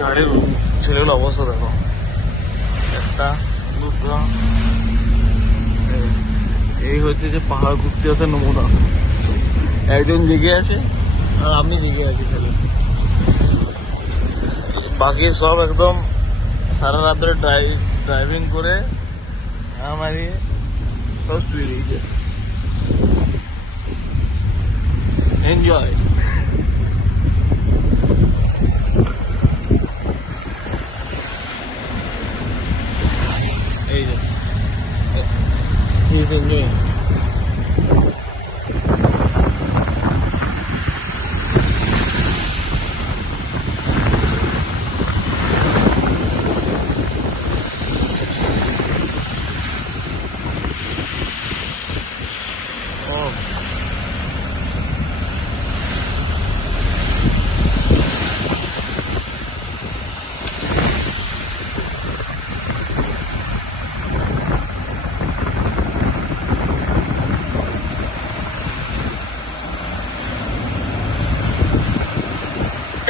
চোখের অবস্থা দেখো। একটা, দুটো, এই- হচ্ছে যে পাহাড় ঘুরতে আসে নমুনা। একজন জেগে আছে, আর আমি জেগে আছি খালি। বাকি সব একদম সারা রাত ধরে ড্রাইভিং করে হ্যাঁ সব শুয়ে দিয়েছে enjoy Uh, he's in there. Oh.